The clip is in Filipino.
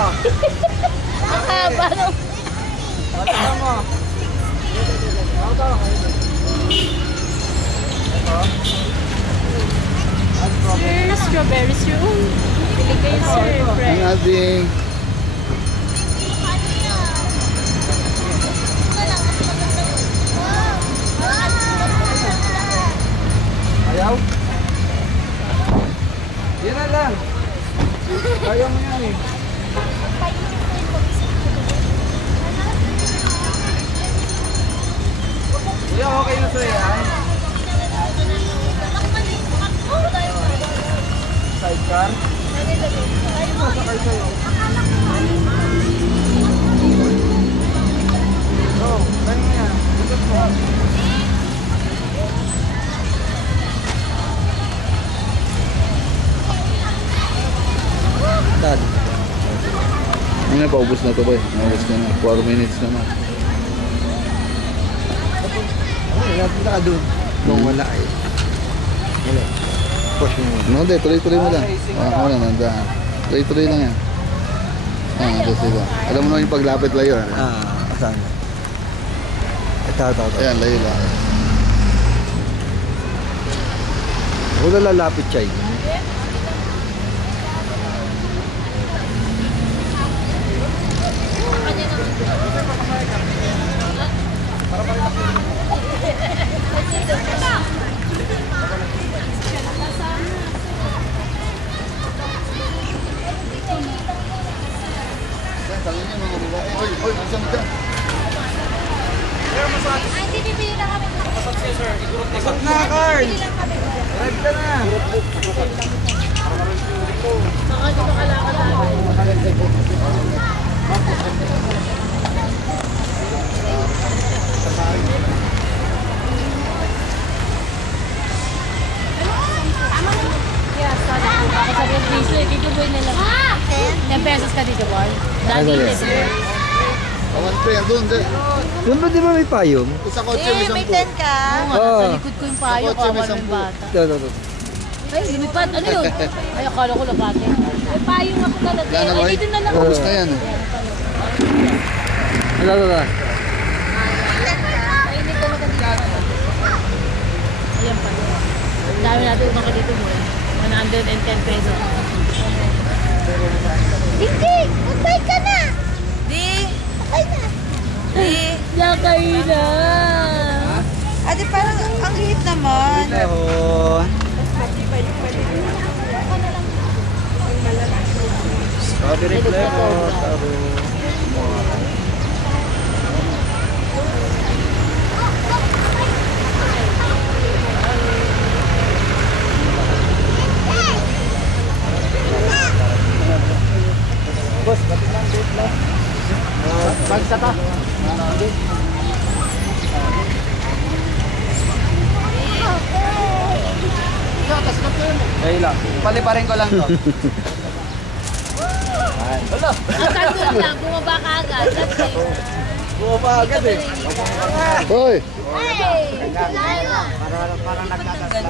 Ang haba nung... Wala mo. Sir, strawberries yung... Pili kayo, sir. Ang ating... Ayaw? Yan na lang. Ayaw mo yan eh. Kuya, okay na sa'yo yan? Sidecar? Masakay sa'yo. Go, kaya mo yan. Ikot mo. Dad. Ano na, paubos na ito ba eh? Paubos na na. 4 minutes na na. Napunta ka doon. Kung wala eh. Wala. Push mo. No, hindi. Tuloy-tuloy mo lang. Ako lang, nandahan. Tuloy-tuloy lang yan. Nandiyan sila. Alam mo naman yung paglapit layo. Saan? Ito. Ayan, layo lang. Ako na lalapit siya eh. Oy, isang dyan. Ay, hindi bibili lang kami. Ikot na, Carl! Drive ka na! Baka di makalakad namin. Yes, ako sabi ng piso eh. Dito boy na lang. 10 pesos ka dito, boy. Dati sir. Awan pa yan, doon. Doon ba di ba may payong? Isang kotse, may 10. Oo nga, nasa likod ko yung payo. Sa kotse, may Kawan mo yung 10. bata. Ito. Ay, lumipad. Ano yun? Ay, akala ko labate. May payong ako talaga. Wala na, Ay, boy. dito na lang. Paubos na yan eh. Ito. Ay, hindi talaga dito. Ayan pa. Dami natin utang ka dito mo eh. 110 pesos. Hindi! Magpay ka na! Di! Ay na! Di! Lakay na! Ate, parang ang liit naman. Ito. Strawberry flavor. Boss, ba't lang date lang? Bagsa ta. Ay lang. Paliparin ko lang to. Wala. Ang lang, bumaba ka agad. That's it. Bumaba agad eh. Hoy! Hey! Para nagkakasal.